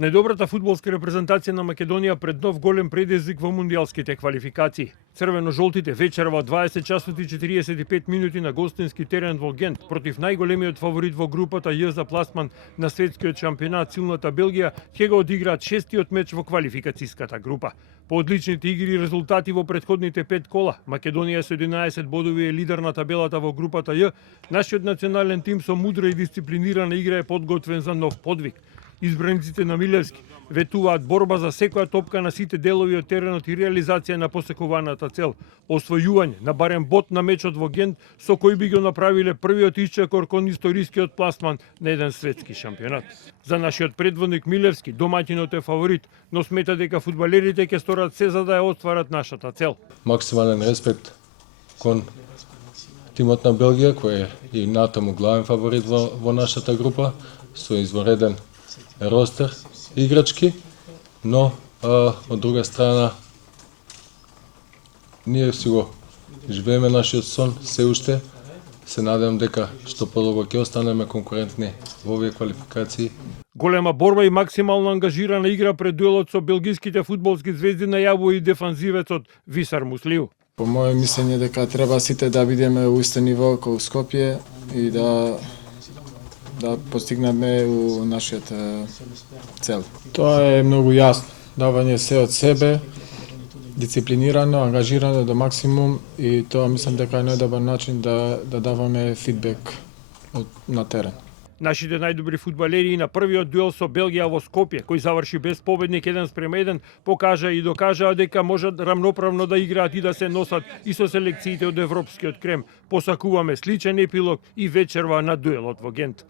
Најдобрата фудбалска репрезентација на Македонија пред нов голем предизвик во мундијалските квалификации. Црвено-жолтите вечер во 20 часот и 45 минути на гостински терен во Гент против најголемиот фаворит во групата Ј за пласман на светскиот шампионат, силната Белгија, ќе го одиграат шестиот меч во квалификацијската група. По одличните игри и резултати во претходните 5 кола, Македонија со 11 бодови е лидер на табелата во групата Ј. Нашиот национален тим со мудра и дисциплинирана игра е подготвен за нов подвиг. Избраниците на Милевски ветуваат борба за секоја топка на сите делови од теренот и реализација на посекуваната цел, освојување на барем бод на мечот во Гент, со кој би го направиле првиот исчекор кон историскиот пласман на еден светски шампионат. За нашиот предводник Милевски, домаќинот е фаворит, но смета дека фудбалерите ќе сторат се за да ја остварат нашата цел. Максимален респект кон тимот на Белгија, кој е и натаму главен фаворит во нашата група, со извонреден ростер играчки, но од друга страна ние си го живееме нашиот сон се уште. Се надевам дека што подолго ќе останеме конкурентни во овие квалификации. Голема борба и максимално ангажирана игра пред дуелот со белгиските фудбалски звезди најавува и дефанзивецот Висар Муслиу. По моје мислење дека треба сите да бидеме во исто ниво како Скопје и да постигнеме у нашиот цел. Тоа е многу јасно. Давање се од себе, дисциплинирано, ангажирано до максимум, и тоа мислам дека е најдобар начин да даваме фидбек на терен. Нашите најдобри фудбалери на првиот дуел со Белгија во Скопје, кој заврши без победник 1:1, покажа и докажаа дека можат рамноправно да играат и да се носат и со селекциите од европскиот крем. Посакуваме сличен епилог и вечерва на дуелот во Гент.